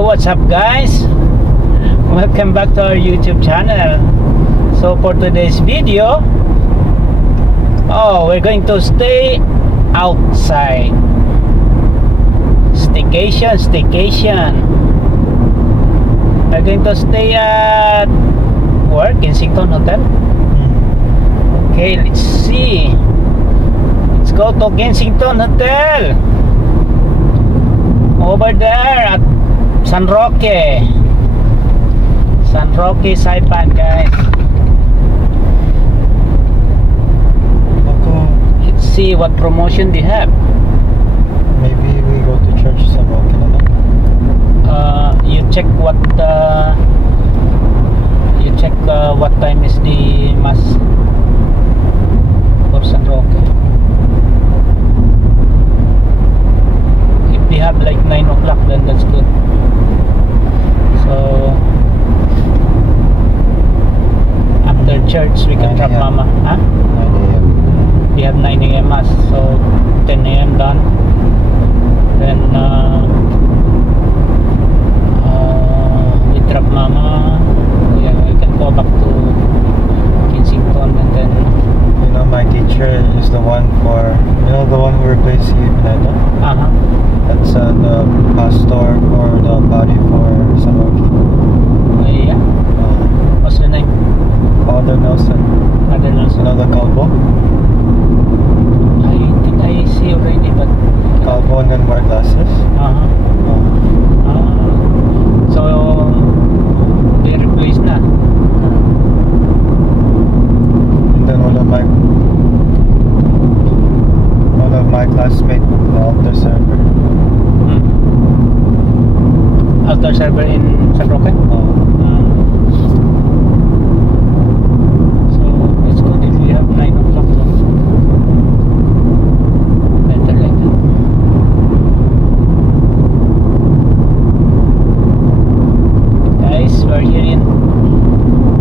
Yo, what's up guys? Welcome back to our YouTube channel. So for today's video, we're going to stay outside. Staycation. We're going to stay at where? Kensington Hotel. Okay, let's see. Let's go to Kensington Hotel. Over there at San Roque Saipan, guys. Let's see what promotion they have. Maybe we go to church San Roque na lang. You check what time is the mass for San Roque. If they have like 9 o'clock, then that's good. So after church we can drop mama. 9 a.m. We have 9 a.m. mass, so 10 a.m. done. Then we drop mama. Yeah, we can go back to Kensington, and then You know, my teacher is the one for, the one who replaced you, Pineda? That's the pastor for the body for San Roque. yeah. What's the name? Father Nelson. Father Nelson. You know the Calvo? I think I see already, but Calvo and then wear glasses. So they replaced na. And then one of my classmates, the altar server. Altar server in San Roque. So it's good if we have 9 o'clock. Better like that. Guys, we're here in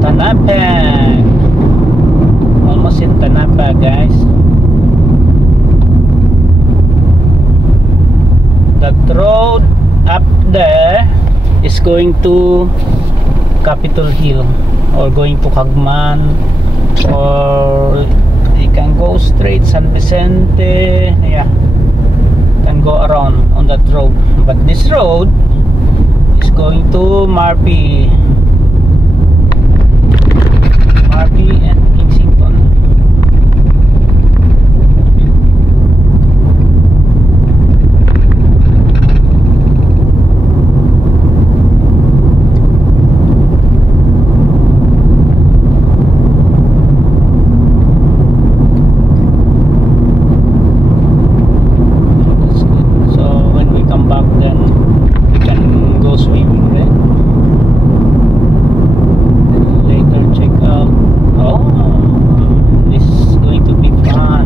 Tanapan. Almost in Tanapa, guys. That road up there is going to Capitol Hill, or going to Cagman, or you can go straight San Vicente. Yeah, can go around on that road, but this road is going to Marpi and Kensington. That's good. So when we come back, then we can go swimming then. Later check out. This is going to be fun.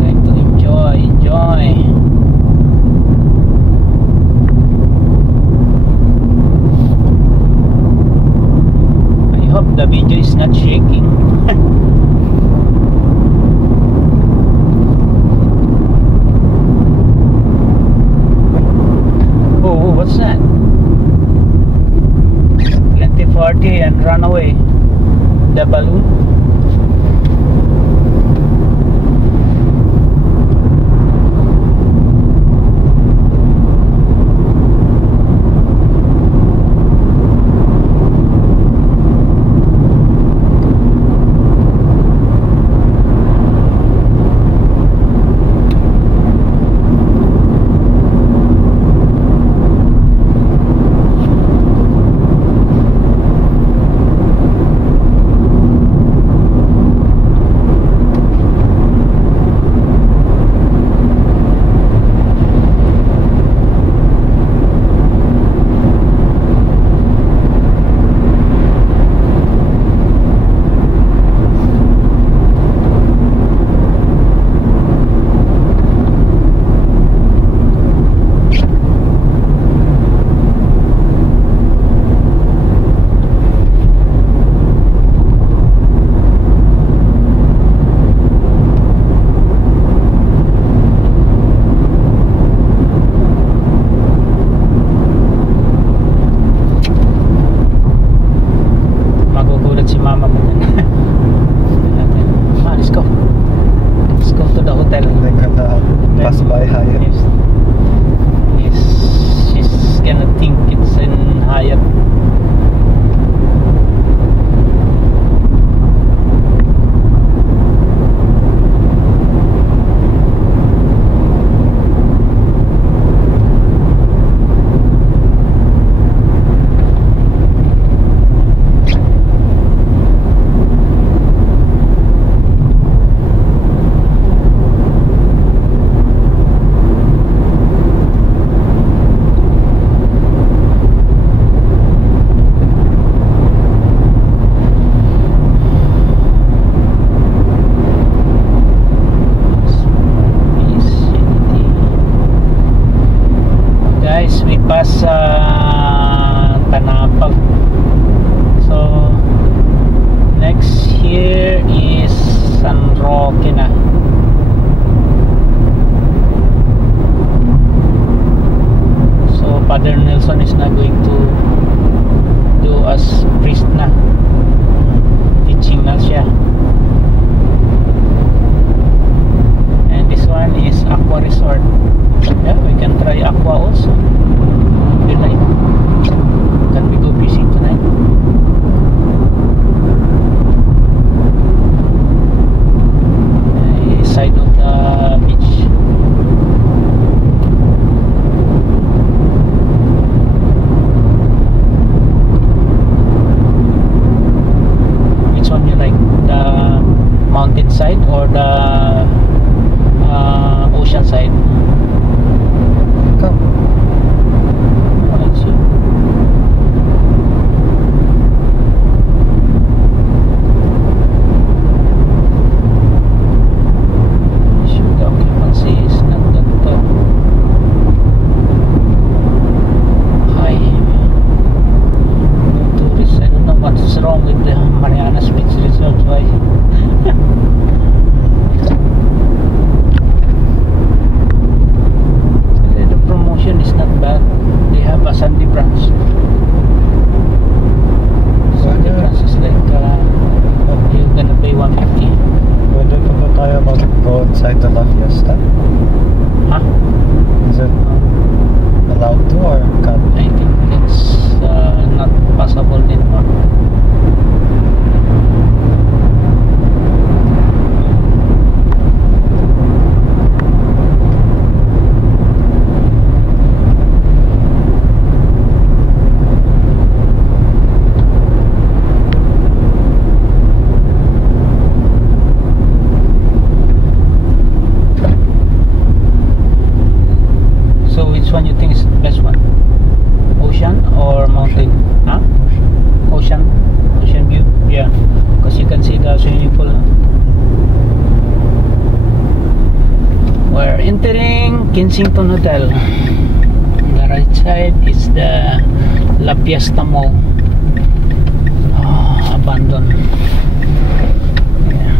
Going to enjoy. I hope the video is not shaking. Oh, what's that? 2040 and run away. The balloon. side or the ocean side? Come. Let's see. Sure, the occupancy is not that high. No tourists. I don't know what's wrong with the Marianas Beach Resort. Why? The promotion is not bad. They have a Sunday branch. Sunday branch is like you're gonna pay 150. Pwede pa ba tayo mag-go inside the La Fiesta? Huh? Is it allowed to or can't? I think it's not possible anymore. So which one you think is the best one? Ocean or mountain? Huh? Ocean. Ocean view? Yeah. Because you can see the swimming pool. Huh? We're entering Kensington Hotel. On the right side is the La Fiesta Mall. Abandoned. Yeah.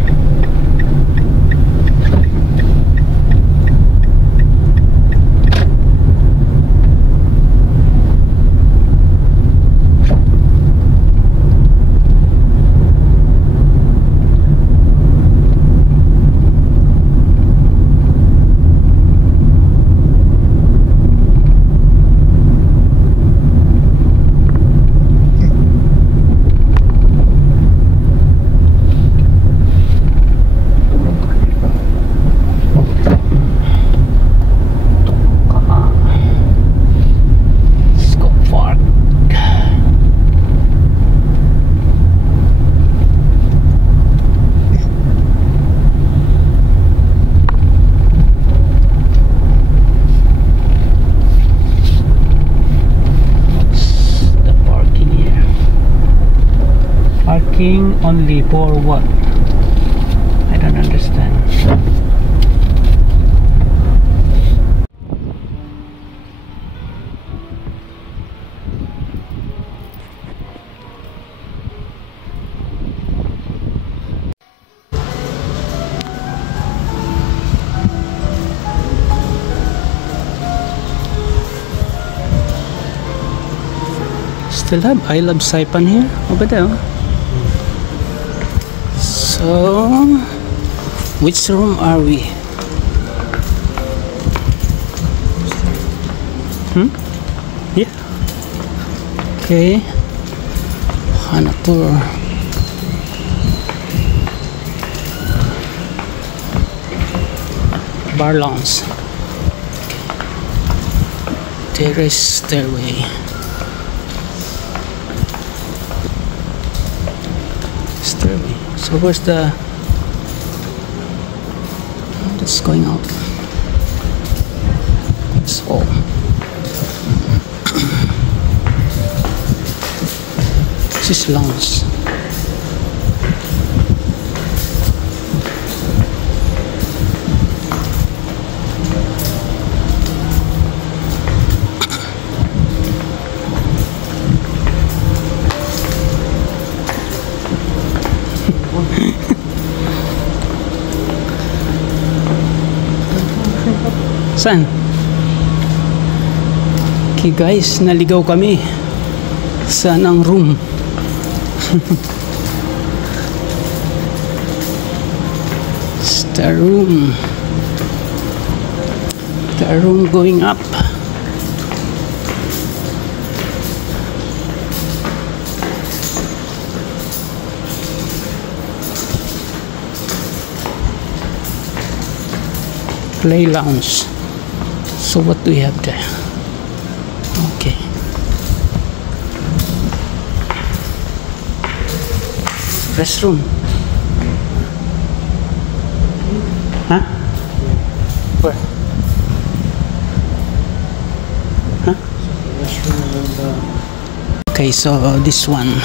Let's go park. What's the parking here? Parking only for what? I don't understand. Still have I Love Saipan here over there. So which room are we? Yeah. Okay. Hanapur. Bar lounge. Terrace stairway. Stairway. So where's the? That's going out. That's all. This is lounge. Saan? Okay guys, naligaw kami. Saan ang room? It's the room. The room going up. Play lounge. So what do we have there? Okay. Restroom. Huh? Where? Huh? Okay, so this one.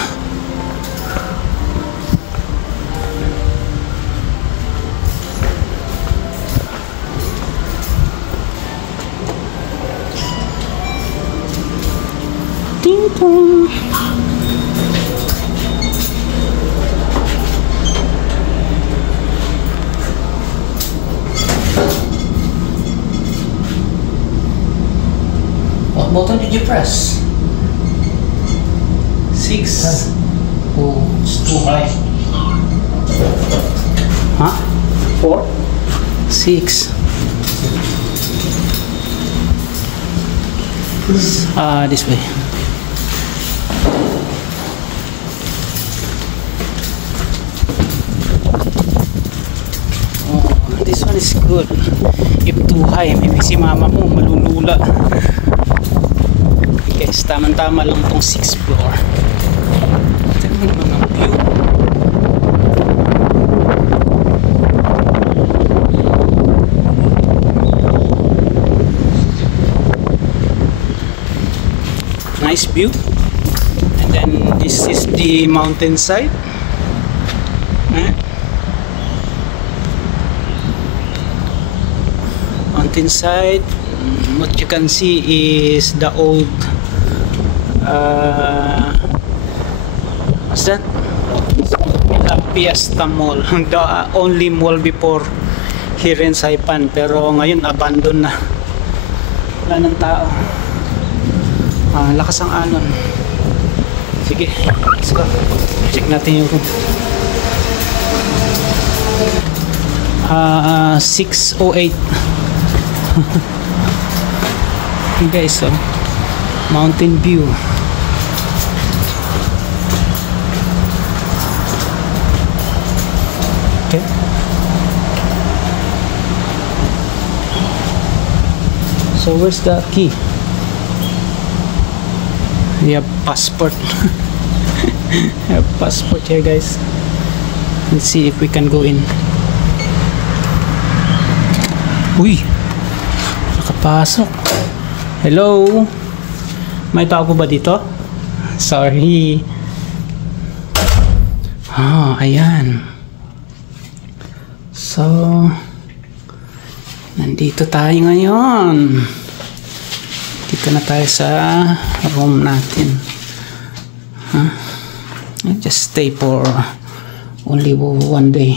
Ding dong. What button did you press? 6. Oh, it's too high. Huh? 4? 6. This way. Oh, this one is good. If too high, maybe si mama mo malulula. Guys, tama-tama lang tong 6th floor. Tignan mo naman ang view. Nice view. And then this is the mountainside. Mountainside. What you can see is the old what's that? Fiesta Mall. The only mall before here in Saipan, pero ngayon abandon na. Wala ng tao. Lakas ang alon. Sige, let's go. Check natin yung room. 608. Okay guys, so mountain view. Okay. So where's the key? We have passport. We have passport here guys. Let's see if we can go in. Uy, nakapasok. Hello? May tao po ba dito? Sorry. Ayan. So, nandito tayo ngayon. Dito na tayo sa room natin. Just stay for only 1 day.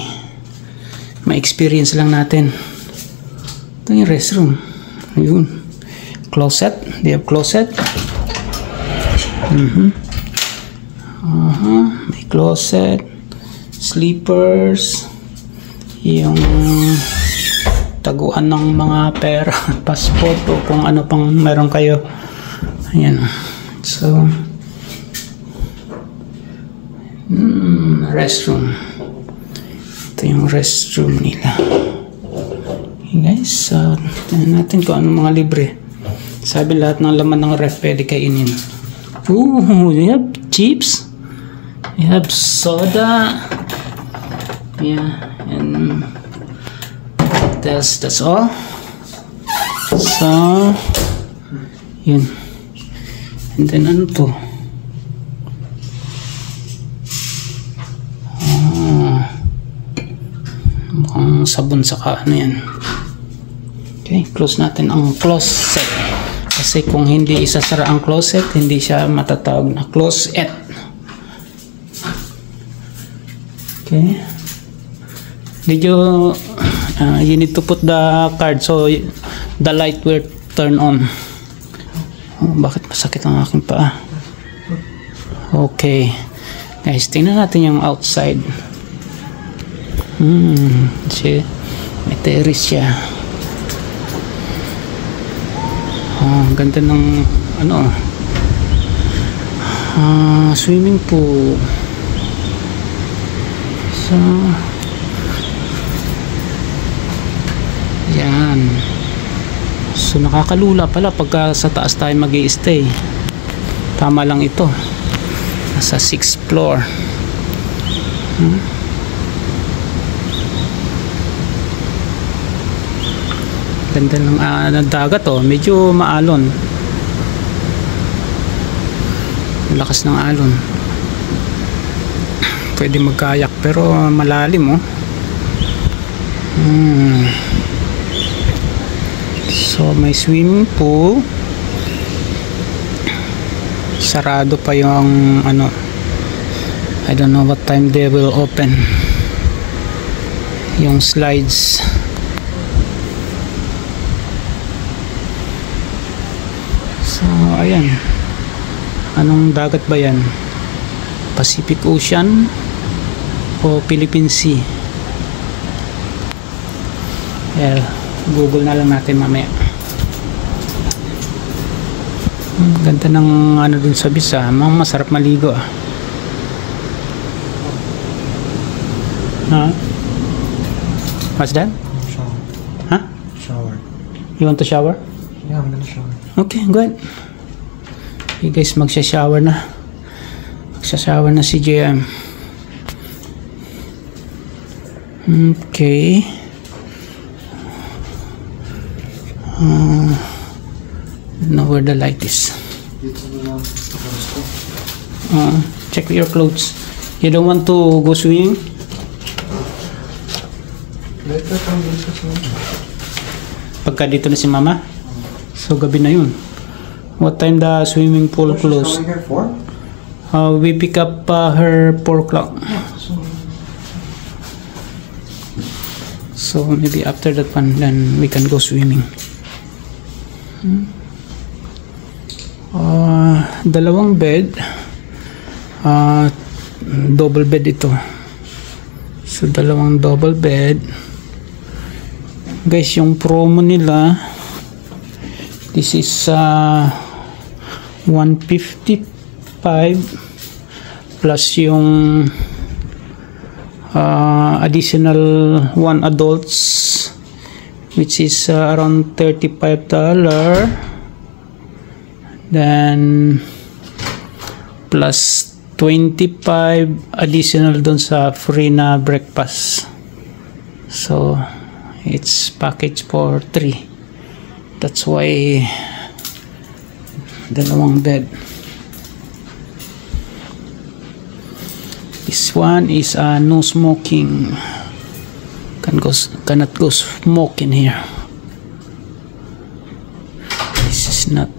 May experience lang natin. Ito yung restroom. Ayun. Closet. They have closet. May closet. Sleepers. Yung taguan ng mga pera, passport o kung ano pang meron kayo. Ayan. So, restroom. Ito yung restroom nila. Okay guys, so tingnan natin kung ano mga libre. Sabi lahat ng laman ng ref pwede kainin. Ooh, you have chips. You have soda. Yeah, and that's all. So, yun. And then ano to? Mukhang sabon saka ano yan. Okay, close natin ang closet. Kasi kung hindi isasara ang closet, hindi siya matatawag na closet. Okay. Did you you need to put the card so the light will turn on. Bakit masakit ang aking paa? Okay. Guys, tingnan natin yung outside. May terrace siya. Ganda ng ano, swimming pool. So yan. So nakakalula pala pagka sa taas tayo mag-i-stay. Tama lang ito. Nasa 6th floor. Ganda ng dagat oh, medyo maalon. Lakas ng alon. Pwede magkayak pero malalim oh. So may swimming pool. Sarado pa yung ano, I don't know what time they will open yung slides. So ayan, anong dagat ba yan? Pacific Ocean o Philippine Sea? Well, Google na lang natin mamaya. Ganda ng ano dun sa bisa, masarap maligo ah. What's that? Shower. Huh? Shower. You want to shower? Yeah, I'm gonna shower. Okay, good. Okay guys, magsha-shower na. Magsha-shower na si JM. Okay. Know where the light is. Check your clothes. You don't want to go swimming? Pagka dito na si mama? So gabi na yun. What time the swimming pool close? We pick up her 4 o'clock. So maybe after that one, then we can go swimming. Dalawang bed. Double bed ito. So dalawang double bed. Guys, yung promo nila, this is 155 plus yung additional 1 adults, which is around $35. Then plus 25 additional dun sa free na breakfast. So it's package for 3. That's why dalawang bed. This one is no smoking. Cannot go smoke in here. This is not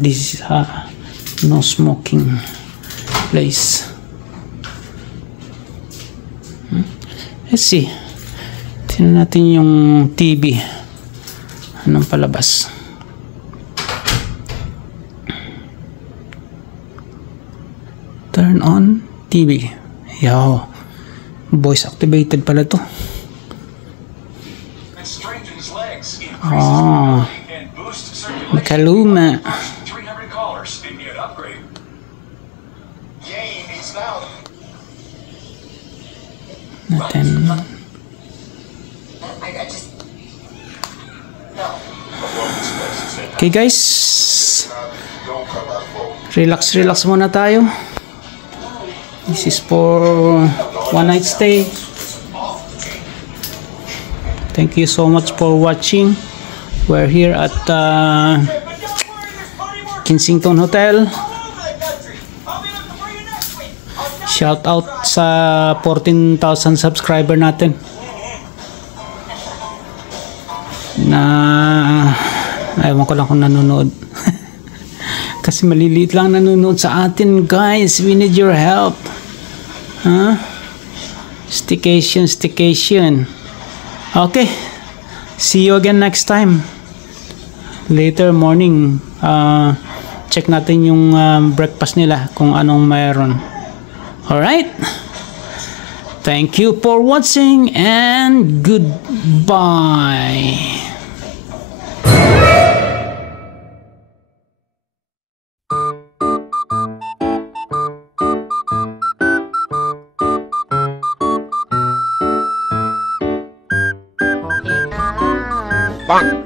this is no smoking place. Let's see. Tingnan natin yung TV. Anong palabas? Turn on TV. Yo, voice activated pala to. Oh, Makaluma. Natin. Okay guys, relax muna tayo. This is for one night stay. Thank you so much for watching. We're here at Kensington Hotel. Shout out sa 14,000 subscriber natin na ewan ko lang kung nanonood. Kasi maliliit lang nanonood sa atin guys. We need your help. Staycation. Okay, see you again next time. Later morning, check natin yung breakfast nila kung anong mayroon. Alright, thank you for watching and goodbye. Bang!